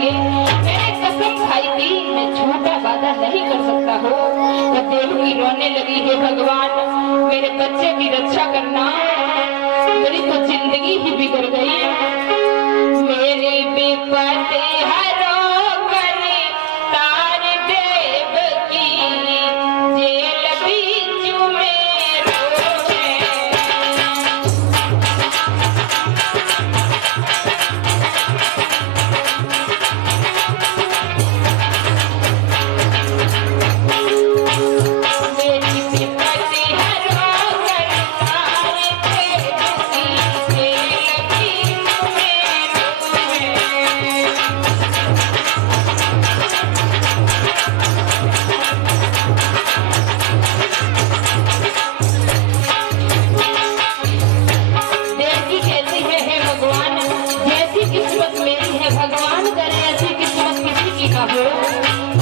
करके मैंने कसम खाई थी मैं झूठा वादा नहीं कर सकता हो। जब देवकी रोने लगी, हे भगवान मेरे बच्चे की रक्षा करना, मेरी तो जिंदगी ही बिगड़ गई। मेरी विपत्ति हरो करे तार देवकी, जेल बीच में रोए। मेरी विपत्ति हरो करे तार देवकी, जेल बीच में रोए। देवकी कहती है, हे भगवान जैसी किस्मत मेरी है भगवान करे ऐसी किस्मत किसी की ना हो।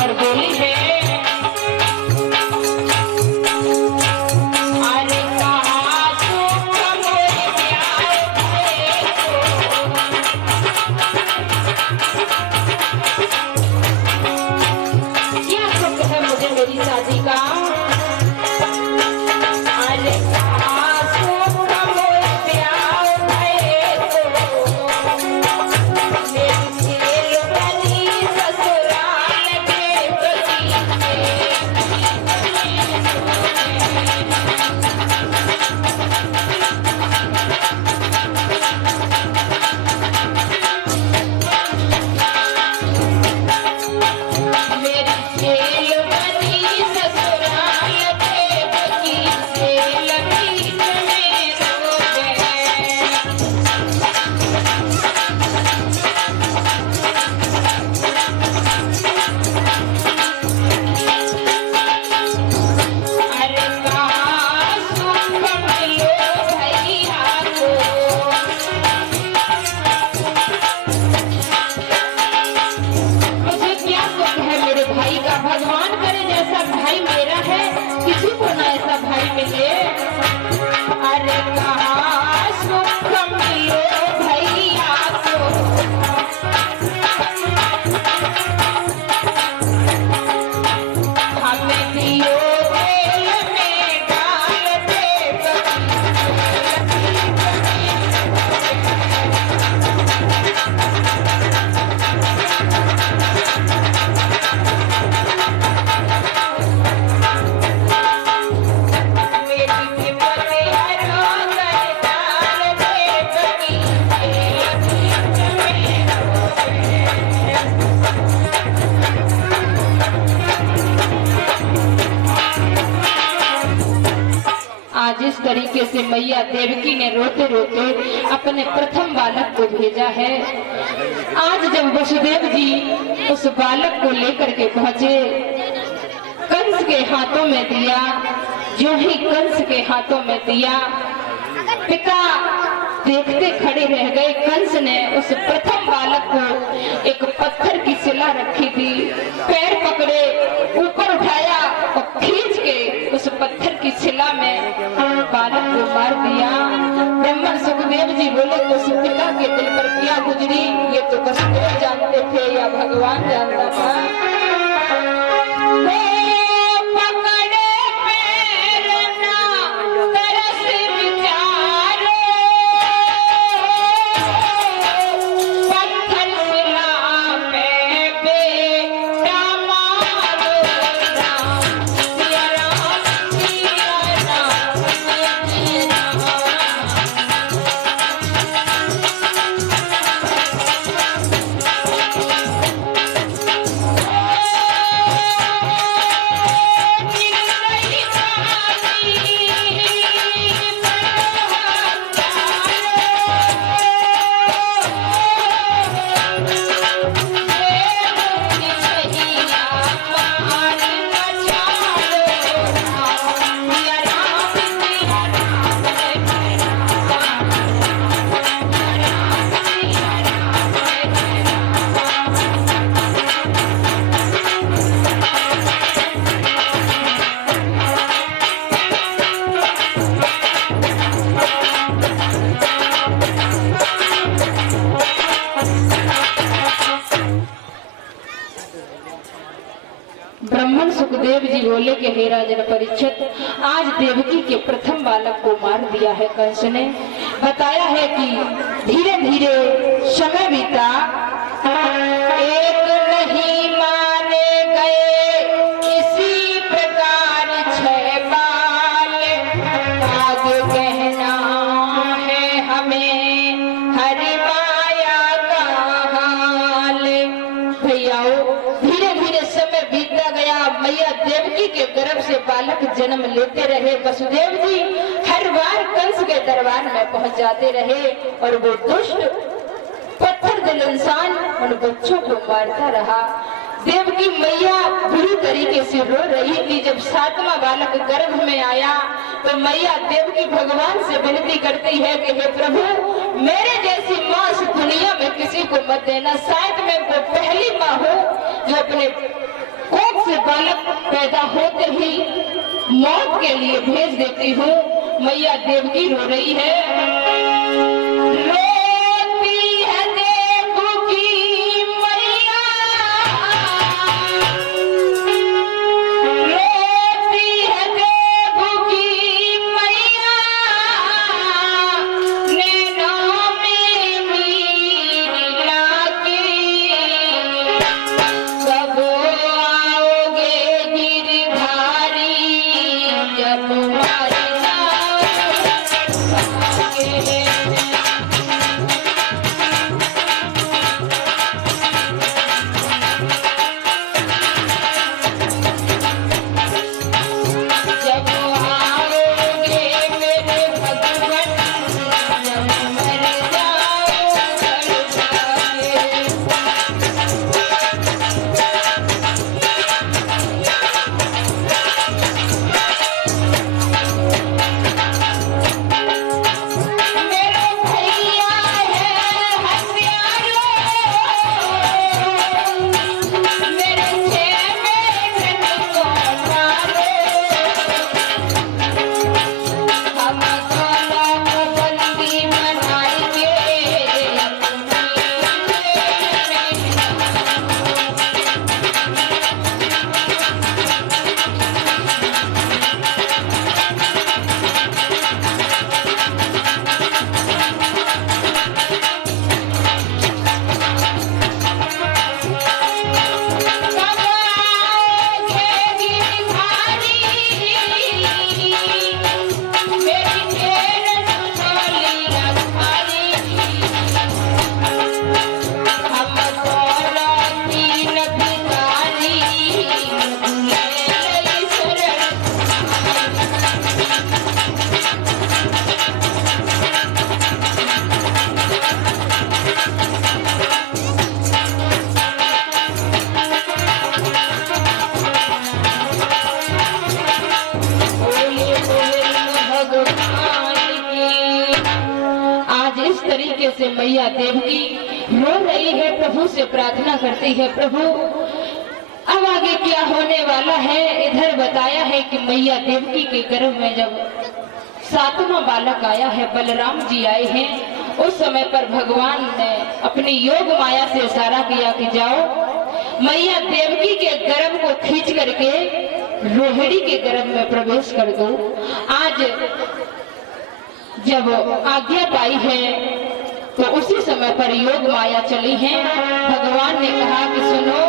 और बोली है, अरे कहाँ सुख मोर प्यार क्या सुख है मुझे मेरी शादी का। अरे कहाँ सुख मोर प्यार मेरी जेल बनी ससुराल के बगीचे। मेरी जेल बनी ससुराल के बगीचे, लबीच में रोए। अरे कहाँ सुख मिलो भैया को, मुझे क्या सुख है मेरे भाई का। भगवान करे जैसा भाई मेरा है किसी को ना ऐसा भाई मिले। अरे कहाँ सुख मिलो भैया को, हमें दियो जेल में डाल दे मेरी विपत्ति हरो करे तार देवकी, जेल बीच में आज इस तरीके से मैया देवकी ने रोते रोते अपने प्रथम बालक को भेजा है। आज जब वसुदेव जी उस बालक को लेकर के पहुंचे, कंस के हाथों में दिया। जो ही कंस के हाथों में दिया, पिता देखते खड़े रह गए। कंस ने उस प्रथम बालक को एक पत्थर की शिला रखी थी, पैर पकड़े ऊपर उठाया और खींच के उस पत्थर की शिला में बालक को मार दिया। ब्राह्मण सुखदेव जी बोले, तो उस पिता के दिल पर क्या गुजरी ये तो वसुदेव जानते थे या भगवान जानता था। ब्राह्मण सुखदेव जी बोले कि हे राजन परीक्षित, आज देवकी के प्रथम बालक को मार दिया है कंस ने। बताया है कि धीरे धीरे समय बीता, एक नहीं मारे गए इसी प्रकार 6 बाल, आगे कहना है हमें हरि माया का हाल। भैयाओ, धीरे धीरे समय बीतता गया, मैया देवकी के गर्भ से बालक जन्म लेते रहे। वसुदेव जी हर बार कंस के दरबार में पहुंच जाते रहे और वो दुष्ट पत्थर दिल इंसान उन बच्चों को मारता रहा। देवकी मैया बुरी तरीके से रो रही थी। जब 7वां बालक गर्भ में आया तो मैया देवकी भगवान से विनती करती है कि हे प्रभु, मेरे जैसी माँ इस दुनिया में किसी को मत देना। शायद मैं वो पहली माँ हो जो अपने कोख से बालक पैदा होते ही मौत के लिए भेज देती हूँ। मैया देवकी रो रही है, से मैया देवकी रो रही है, प्रभु से प्रार्थना करती है, प्रभु अब आगे क्या होने वाला है। इधर बताया है कि मैया देवकी के गर्भ में जब 7वां बालक आया है, बलराम जी आए हैं, उस समय पर भगवान ने अपनी योग माया से इशारा किया कि जाओ मैया देवकी के गर्भ को खींच करके रोहिणी के गर्भ में प्रवेश कर दो। आज जब आज्ञा पाई है तो उसी समय पर योग माया चली है। भगवान ने कहा कि सुनो,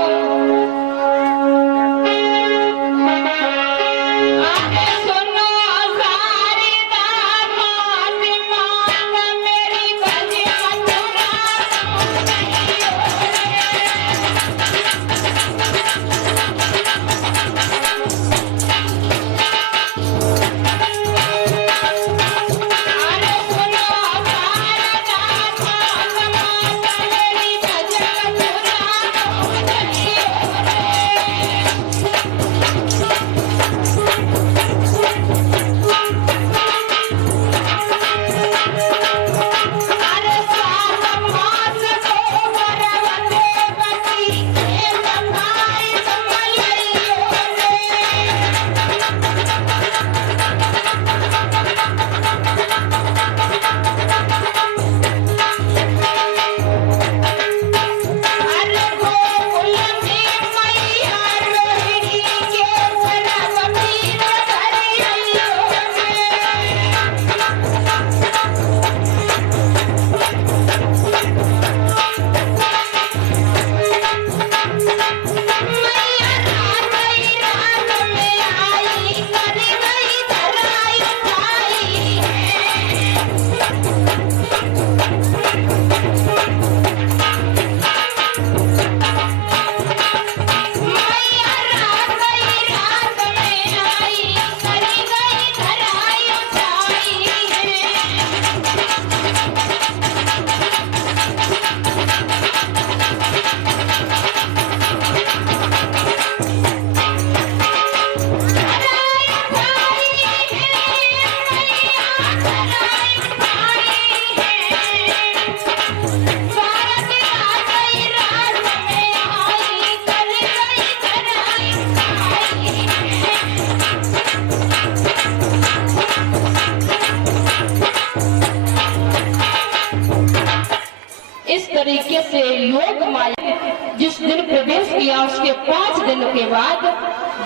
जिस दिन प्रवेश किया उसके 5 दिनों के बाद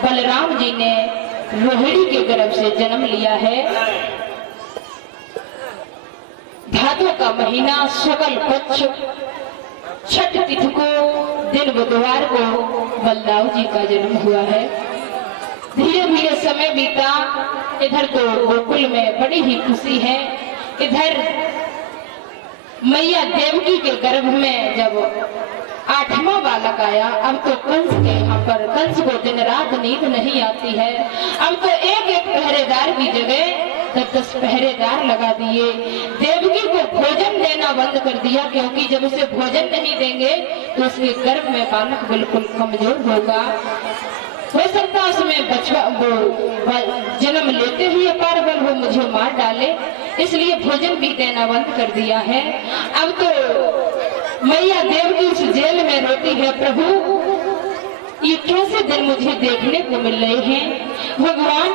बलराम जी ने रोहिणी के गर्भ से जन्म लिया है। भादों का महीना शुक्ल पक्ष छठ तिथि को दिन बुधवार को बलदाऊ जी का जन्म हुआ है। धीरे धीरे समय बीता। इधर तो गोकुल में बड़ी ही खुशी है। इधर मैया देवकी के गर्भ में जब 8वां बालक आया, अब तो कंस के यहाँ पर कंस को दिन रात नींद नहीं आती है। अब तो एक एक पहरेदार की जगह 10 पहरेदार लगा दिए। देवकी को भोजन देना बंद कर दिया, क्योंकि जब उसे भोजन नहीं देंगे तो उसके गर्भ में बालक बिल्कुल कमजोर होगा। हो सकता उसमें बचवा वो जन्म लेते ही अपार बल वो मुझे मार डाले, इसलिए भोजन भी देना बंद कर दिया है। अब तो मैया देवकी उस जेल में रोती है, प्रभु ये कैसे दिन मुझे देखने को मिल रहे हैं। भगवान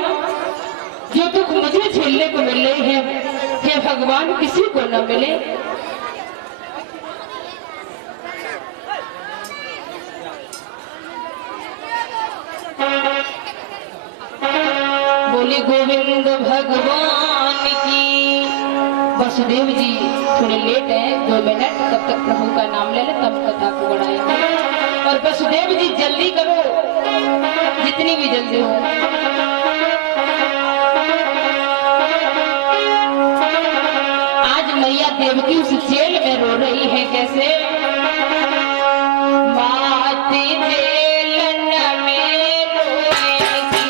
जो दुख मुझे झेलने को मिल रही है, हे भगवान किसी को न मिले। बोले गोविंद भगवान की। वसुदेव जी थोड़े लेट है, 2 मिनट, तब तक प्रभु का नाम ले ले, तब कथा को बढ़ाएंगे। और वसुदेव जी जल्दी करो, जितनी भी जल्दी हो। आज मैया देवकी उस जेल में रो रही है। कैसे? माती जेलन में रोएगी।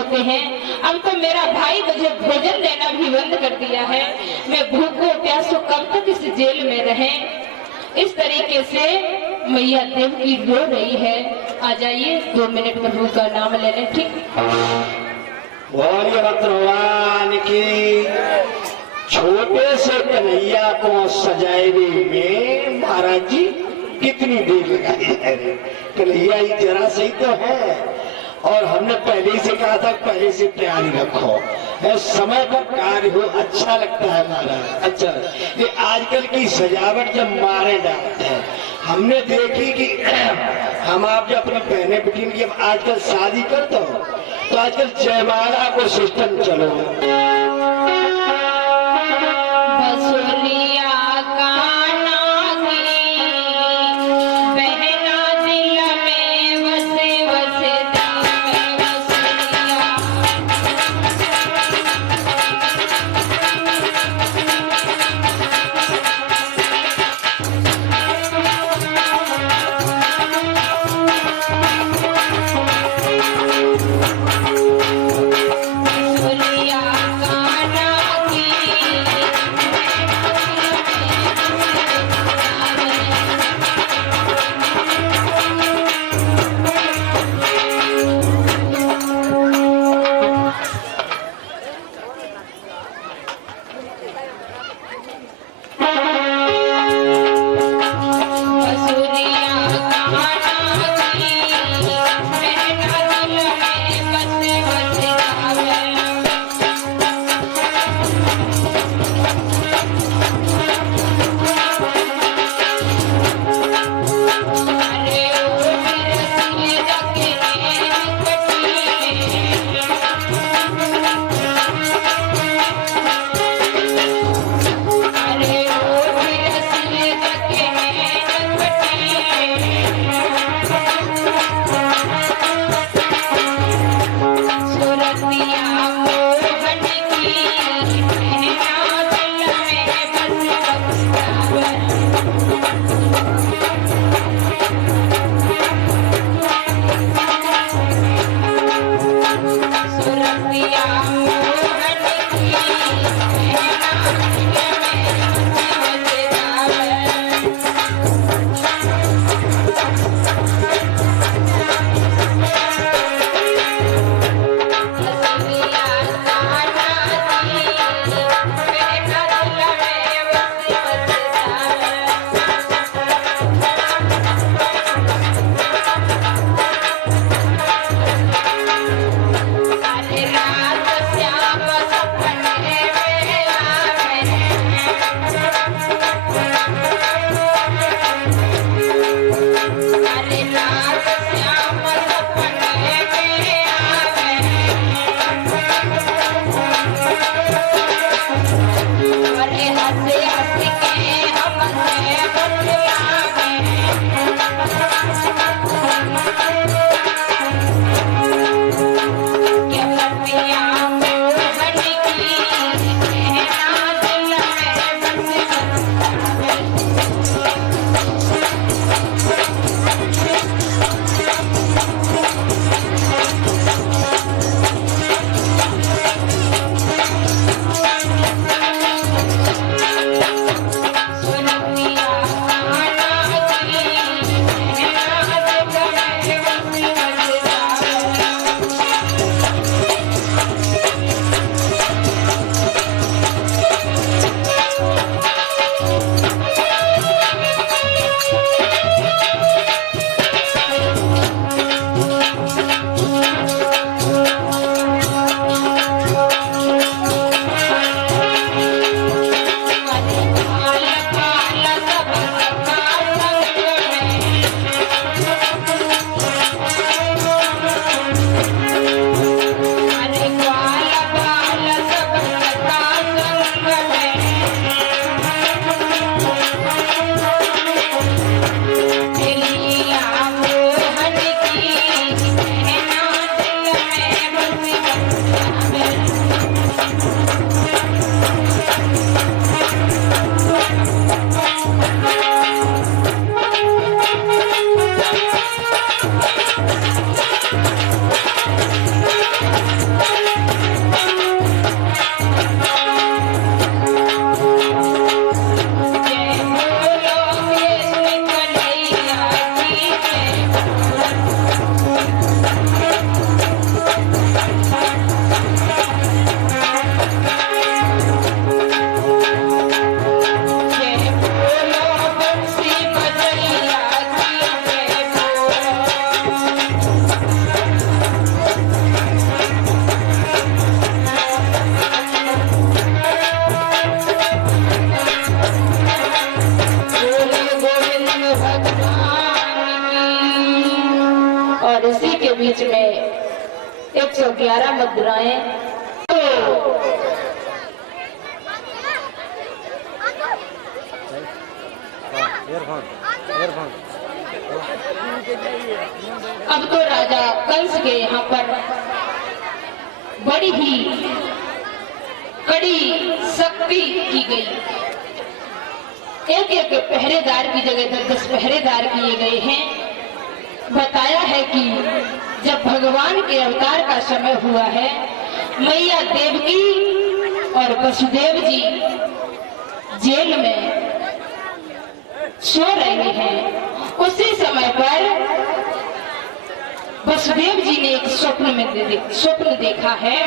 होते हैं। अब तो मेरा भाई मुझे भोजन देना भी बंद कर दिया है। मैं भूखों प्यासों कब तक इस जेल में रहे। इस तरीके से मैया देवकी रो रही है। आ जाइए 2 मिनट प्रभु का नाम ले लें। ठीक, बोलिए भगवान की। छोटे से कन्हैया को सजाने में महाराज जी कितनी देर लगाई है। कन्हैया ही जरा सही तो है। और हमने पहले ही से कहा था पहले से तैयारी रखो, समय पर कार्य हो, अच्छा लगता है महाराज। अच्छा, ये आजकल की सजावट जब मारे जाते हैं, हमने देखी कि हम आप जब अपने बहने बेटी की जब आजकल शादी करते हो तो आजकल जयमाला को सिस्टम चलो। बसुलिया काना की बहना दिल में वसे वसे दिल में बसुलिया। बसुलिया काना 111 मुद्राएं। अब तो राजा कंस के यहाँ पर बड़ी ही कड़ी सख्ती की गई। एक एक पहरेदार की जगह 10 पहरेदार किए गए हैं। बताया है कि जब भगवान के अवतार का समय हुआ है, मैया देवकी और वसुदेव जी जेल में सो रहे हैं। उसी समय पर वसुदेव जी ने एक स्वप्न देखा है।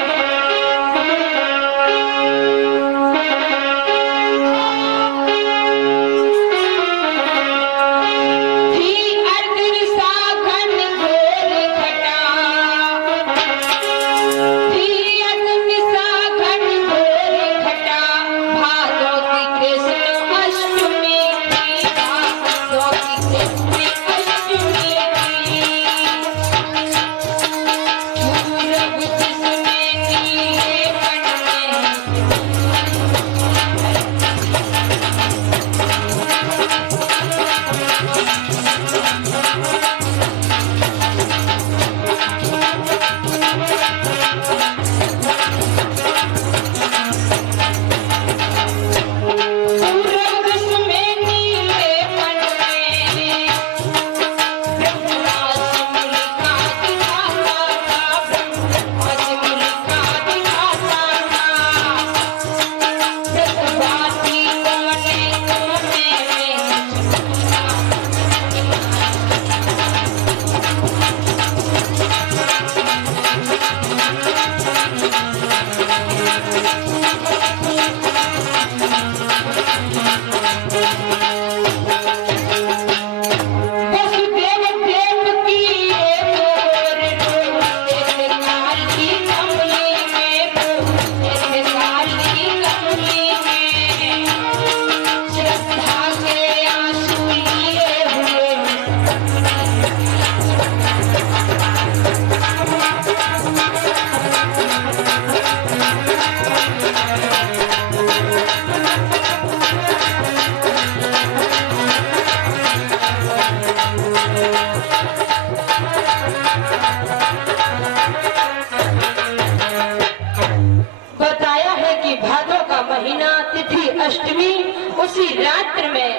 उसी रात्र में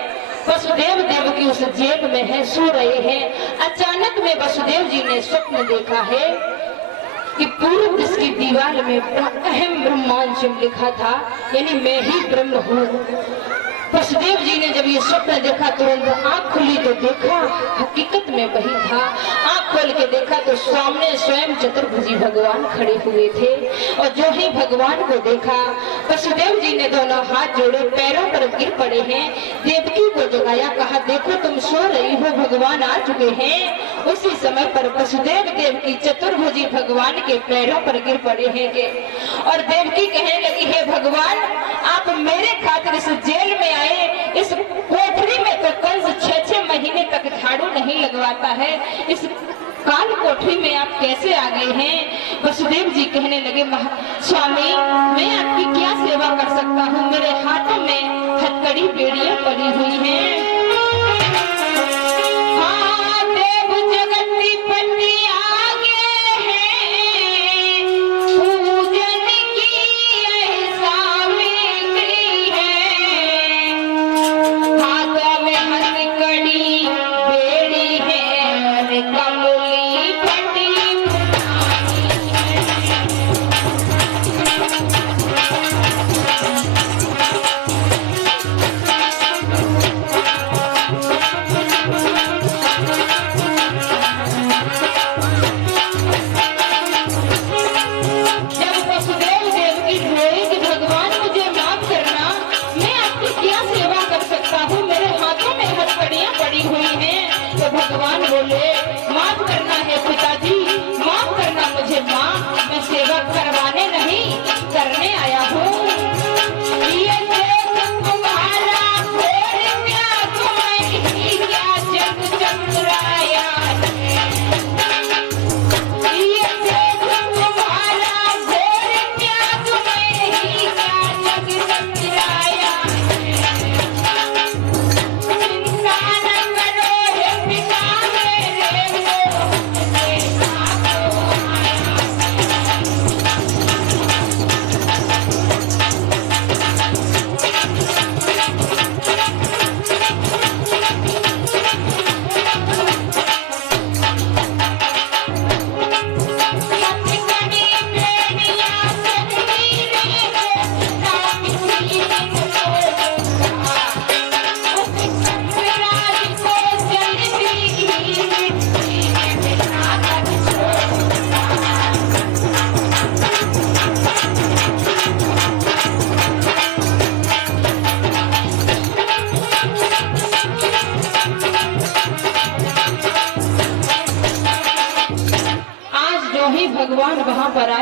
वसुदेव देवकी उस जेल में है, सो रहे हैं। अचानक में वसुदेव जी ने स्वप्न देखा है कि पूर्व दिश की दीवार में अहम ब्रह्मांड लिखा था, यानी मैं ही ब्रह्म हूँ। वसुदेव जी ने जब ये स्वप्न देखा, तुरंत आंख खुली तो देखा हकीकत में वही था। आंख खोल के देखा तो सामने स्वयं चतुर्भुजी भगवान खड़े हुए थे। और जो ही भगवान को देखा, वसुदेव जी ने दोनों हाथ जोड़े, पैरों पर गिर पड़े हैं। देवकी को जगाया, कहा देखो तुम सो रही हो, भगवान आ चुके हैं। उसी समय पर वसुदेव देवकी चतुर्भुजी भगवान के पैरों पर गिर पड़े हैं। और देवकी कहने लगी, हे भगवान, आप मेरे खातिर इस जेल में आए, इस कोठरी में तो कंस 6-6 महीने तक झाड़ू नहीं लगवाता है, इस काल कोठरी में आप कैसे आ गए हैं? वसुदेव जी कहने लगे, स्वामी मैं आपकी क्या सेवा कर सकता हूँ, मेरे हाथों में हथकड़ी बेड़ियां पड़ी हुई हैं।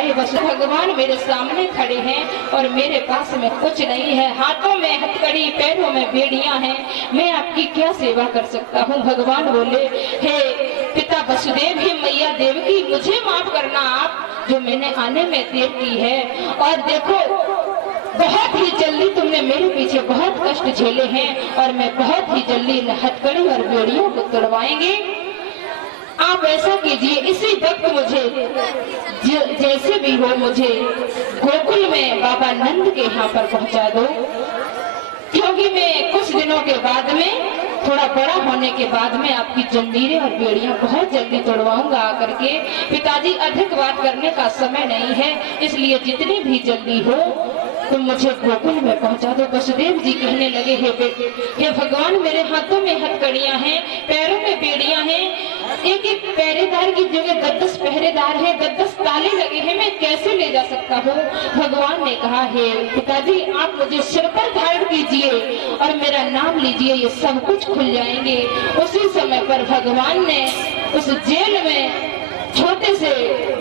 हाय बस भगवान मेरे सामने खड़े हैं और मेरे पास में कुछ नहीं है, हाथों में हथकड़ी, पैरों में बेड़ियां हैं, मैं आपकी क्या सेवा कर सकता हूँ। भगवान बोले, हे पिता वसुदेव, हे मैया देवकी, मुझे माफ करना आप, जो मैंने आने में देर की है। और देखो, बहुत ही जल्दी तुमने मेरे पीछे बहुत कष्ट झेले हैं और मैं बहुत ही जल्दी इन हथकड़ी और बेड़ियों को तोड़वाएंगे। आप ऐसा कीजिए, इसी वक्त मुझे जैसे भी हो मुझे गोकुल में बाबा नंद के यहाँ पर पहुंचा दो, क्योंकि मैं कुछ दिनों के बाद में, थोड़ा बड़ा होने के बाद में आपकी जंजीरें और बेड़ियां बहुत जल्दी तोड़वाऊंगा आकर के। पिताजी, अधिक बात करने का समय नहीं है, इसलिए जितनी भी जल्दी हो तुम मुझे गोकुल में पहुंचा दो। वसुदेव जी कहने लगे, हे भगवान, मेरे हाथों में हथकड़ियां हैं, पैरों में बेड़ियां हैं, एक एक पहरेदार की जगह 10-10 पहरेदार हैं, 10-10 ताले लगे हैं, मैं कैसे ले जा सकता हूँ। भगवान ने कहा, हे पिताजी, आप मुझे सिर पर धारण कीजिए और मेरा नाम लीजिए, ये सब कुछ खुल जाएंगे। उसी समय पर भगवान ने उस जेल में छोटे से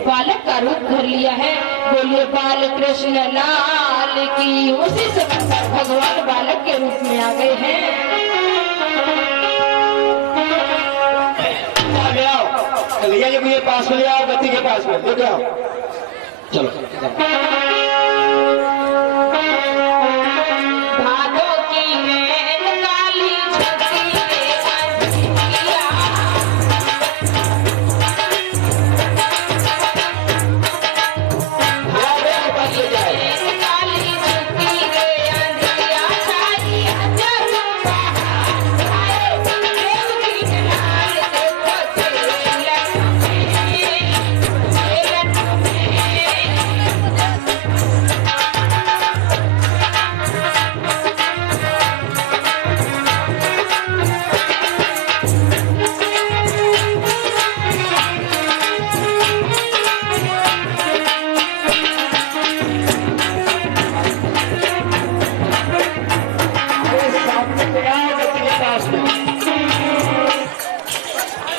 बालक का रूप धर लिया है। बोलिए बाल कृष्ण लाल की। उसी समय पर भगवान बालक के रूप में आ गए हैं। भैया जी, मुझे पास में ले आओ, गति के पास में ले आओ, चलो।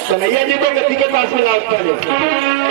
कन्हैया जी को गति के पास में लाओ।